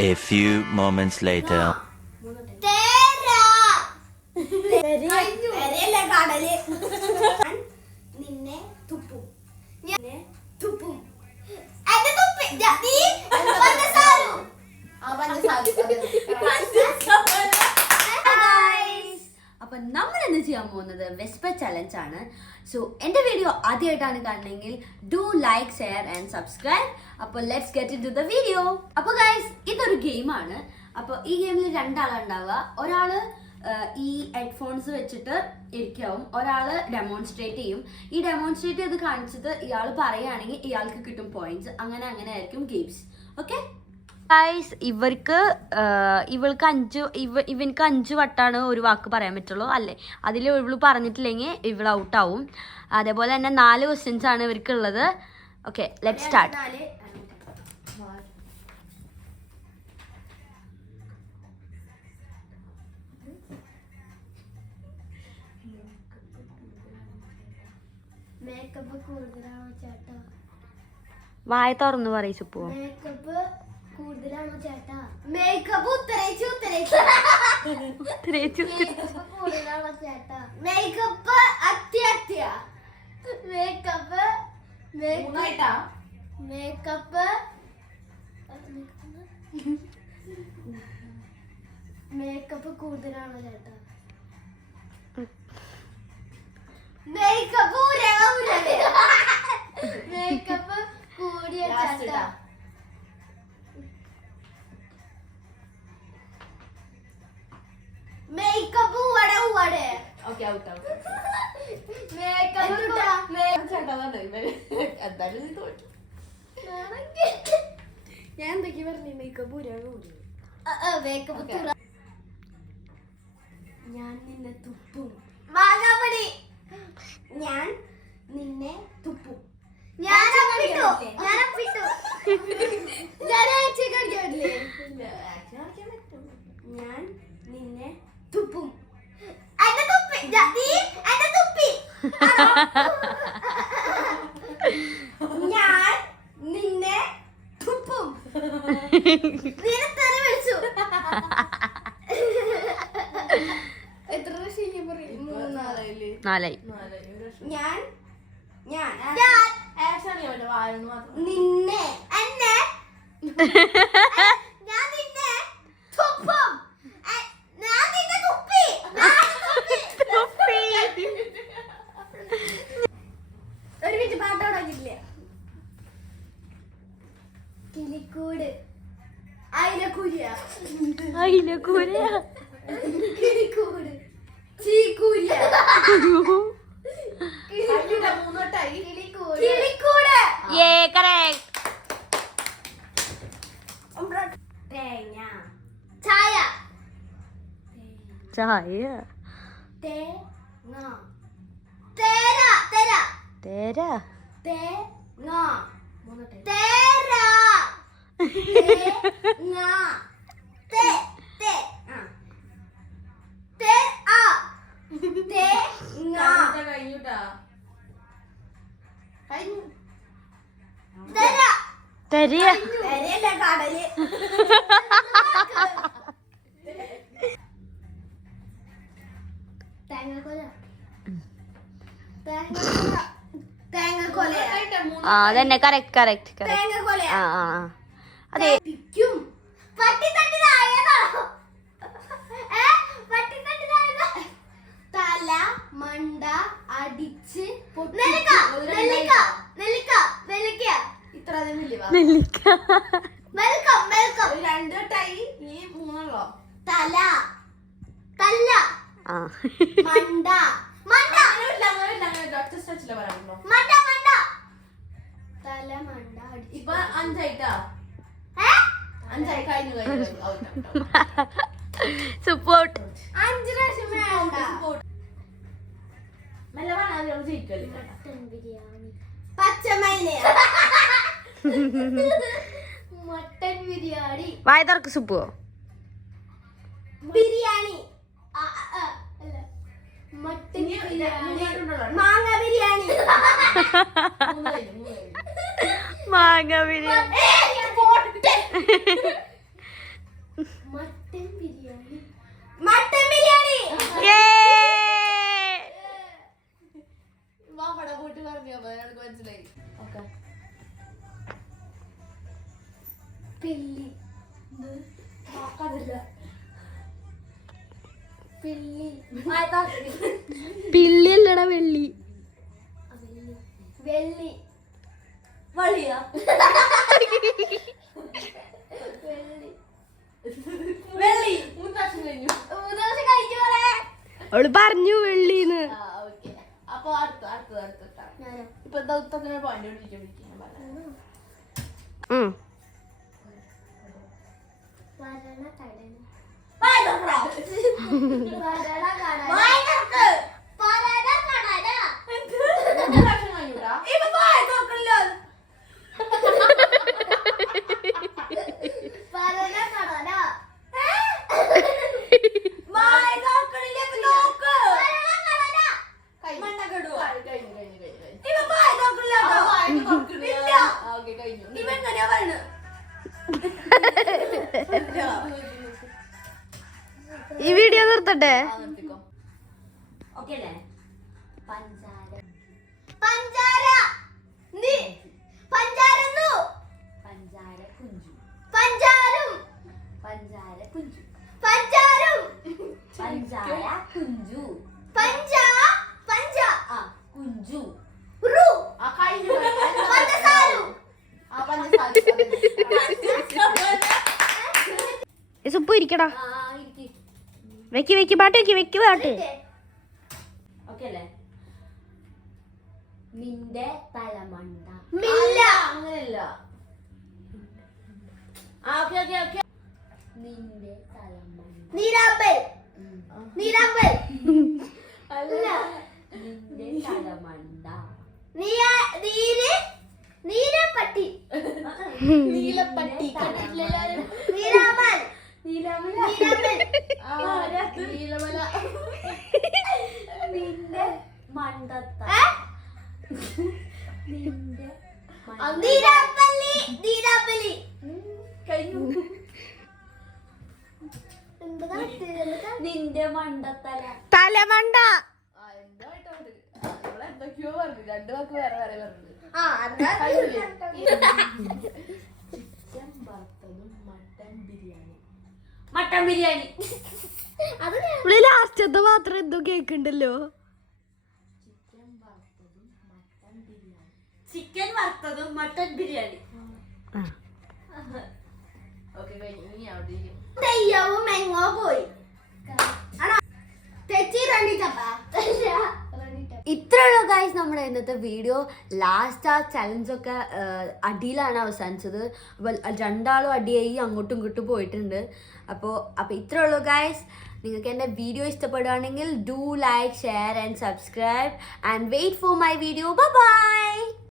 A few moments later. തെരയല്ല കടൽ. ഞാൻ നിന്നെ തുപ്പും. ഞാൻ നിന്നെ തുപ്പും. എന്നെ തുപ്പി. ഞാ- നീ പഞ്ചസാര. Guys. അപ്പൊ നമ്മൾ ഇന്ന് ചെയ്യാൻ പോകുന്നത്? വെസ്പർ ചലഞ്ച് ആണ്. സോ എന്റെ വീഡിയോ ആദ്യമായിട്ടാണ് കാണണമെങ്കിൽ do like share and subscribe അപ്പോൾ let's get into the video അപ്പോൾ ഗൈസ് ഇതൊരു ഗെയിമാണ് അപ്പോൾ ഈ ഗെയിമിൽ രണ്ടാളുണ്ടാവുക. ഒരാൾ ഈ ഹെഡ്ഫോൺസ് വെച്ചിട്ട് ഇരിക്കാവും ഒരാൾ ഡെമോൺസ്ട്രേറ്റ് ചെയ്യും. ഈ ഡെമോൺസ്ട്രേറ്റ് ചെയ്ത് കാണിച്ചത് ഇയാൾ പറയുകയാണെങ്കിൽ ഇയാൾക്ക് കിട്ടും പോയിന്റ്സ് അങ്ങനെ അങ്ങനെ ആയിരിക്കും ഗെയിംസ് ഓക്കെ ഗൈസ് ഇവർക്ക് ഇവൾക്ക് അഞ്ച് ഇവ ഇവനക്ക് അഞ്ച് വട്ടാണ് ഒരു വാക്ക് പറയാൻ പറ്റുള്ളൂ അല്ലേ? അതിൽ ഇവൾ പറഞ്ഞിട്ടില്ലെങ്കിൽ ഇവൾ ഔട്ടാവും അതേപോലെ തന്നെ നാല് ക്വസ്റ്റ്യൻസ് ആണ് ഇവർക്ക് ഉള്ളത്. ഓക്കെ ലെറ്റ് സ്റ്റാർട്ട് വായ തുറന്നു പറയിച്ചു പോവാ മേക്കപ്പ് കൂടുതലാണോ ചേട്ടാ? മേക്കപ്പ് ഉത്തരയിച്ചു ഉത്തരയിച്ചു. മേക്കപ്പ് കൂടുതലാണോ ചേട്ടാ? മേക്കപ്പ് അത്യ അത്യ മേക്കപ്പ് മേക്കപ്പ് മേക്കപ്പ് കൂടുതലാണോ ചേട്ടാ? ഞാൻ എന്തൊക്കെ പറഞ്ഞു? മേക്കപ്പ് മേക്കപ്പ് ഞാൻ നിന്നെ തുപ്പും. ഞാൻ നിന്നെ തുപ്പും ഞാൻ അപ്പിട്ടു ഞാൻ അപ്പിട്ടു ഞാൻ ആഴ്ച കാണിക്കാറില്ലേ ഞാൻ നിന്നെ തുപ്പും എന്നെ തുപ്പി ഞാ- നീ എന്നെ തുപ്പി ഞാൻ നിന്നെ തുപ്പും. നിന്നെ തെറി വിളിച്ചു. എത്ര പ്രാവശ്യം പറയും? മൂന്നാളല്ലേ നാലായി. ഞാൻ ഞാൻ. ഞാൻ. നിന്നെ എന്നെ ഞാൻ നിന്നെ തുപ്പും എ- ഞാൻ നിന്നെ തുപ്പി ഞാൻ തുപ്പി. ഒരു മിനിറ്റ് പാട്ട് തുടങ്ങിയില്ലേ കിളിക്കൂട് അയിലക്കൂരിയ. അതിനെ കിളിക്കൂട്. ചീക്കൂരിയ. കിളിക്കൂട്. ഏ കറക്റ്റ് തേങ്ങ. ചായ. ചായ. തേങ്ങ. തേര തേര. തേര. തേങ്ങ. തേര. തെരിയ. ആ അതന്നെ. കറക്റ്റ് കറക്റ്റ് കറക്റ്റ് ആ ആ. അതെ. തല മണ്ട അടിച്ച് നെല്ലിക്ക നെല്ലിക്ക നെല്ലിക്ക ഇത്ര നെല്ലിക്ക. വെൽക്കം വെൽക്കം രണ്ട് ടൈ ഈ മൂന്നല്ലോ തല തല്ല. ആ. മണ്ട മണ്ട. മണ്ട മണ്ട. തല മണ്ട അടിച്ച് ഇപ്പൊ അഞ്ചായിട്ടാ? ജയിക്കുമല്ലേ മട്ടൻ ബിരിയാണി. വായതർക്ക് സുപ്പോ. ബിരിയാണി. മട്ടൻ ബിരിയാണി. മാങ്ങ ബിരിയാണി. മാങ്ങ ബിരിയാണി. മട്ടൻ ബിരിയാണി. മട്ടൻ ബിരിയാണി! വാപ്പട പോയിട്ട് പറഞ്ഞു അപ്പൊ മനസ്സിലായി. ഓക്കെ. പില്ലി പില്ലി പിള്ളിയല്ലടാ വെള്ളി. വെള്ളി. വളിയാ അവൾ പറഞ്ഞു വെള്ളിന്ന്. ആ ഓക്കെ. അപ്പൊ അടുത്ത അടുത്ത ഞാനോ? ഇപ്പൊ പോയിന്റ് ഉം. കുഞ്ചു. പഞ്ചാരം. പഞ്ചാര കുഞ്ചു. പഞ്ചാരം. പഞ്ചാര കുഞ്ചു. പഞ്ചാ പഞ്ച. ആ കുഞ്ചു. റു ആ, കഴിഞ്ഞു. പഞ്ചസാരു. ആ, പഞ്ചസാര, സുപ്പ് ഇരിക്കടാ. വെക്ക് വെക്ക് പാട്ട് വെക്ക് വെക്ക് പാട്ട്. ഓക്കെ അല്ലേ? നിന്റെ തലമണ്ട. അങ്ങനെയല്ല. ആ ഓക്കെ ഓക്കെ ഓക്കെ നിന്റെ തലമണ്ട. നീരാമ്പൽ. നീരാമ്പൽ. അല്ല. നിന്റെ തലമണ്ട. നീരപ്പട്ടി. നീലപ്പട്ടി. കണ്ടിട്ടില്ലല്ലോ ആരും? നീരാമ്പൽ നീലാമല നീരാമ്പൽ ആ, നീലമല നിന്റെ മണ്ടത്ത? നിന്റെ നീരാമ്പലി നീരാമ്പലി കഴിഞ്ഞു. എന്താ എന്താ നിന്റെ മണ്ടത്തല. തലമണ്ട. എന്തൊക്കെയോ പറഞ്ഞു. രണ്ടു വാക്ക് വേറെ വേറെ പറഞ്ഞു. ആ മട്ടൻ ബിരിയാണി. ഇവിടെ ലാസ്റ്റത്തെ മാത്രം എന്തോ കേക്കുണ്ടല്ലോ ചിക്കൻ വറുത്തതും മട്ടൻ ബിരിയാണി. പോയി. തെറ്റി തെച്ചി റണ്ണിച്ചപ്പ ഇത്രയുള്ള ഗൈസ് നമ്മുടെ ഇന്നത്തെ വീഡിയോ ലാസ്റ്റ് ആ ചലഞ്ചൊക്കെ അടിയിലാണ് അവസാനിച്ചത്. അപ്പോൾ രണ്ടാളും അടിയായി അങ്ങോട്ടും ഇങ്ങോട്ടും പോയിട്ടുണ്ട്. അപ്പോൾ അപ്പോൾ ഇത്രയുള്ളൂ ഗൈസ് നിങ്ങൾക്ക് എന്റെ വീഡിയോ ഇഷ്ടപ്പെടുകയാണെങ്കിൽ do like share and subscribe and wait for my video bye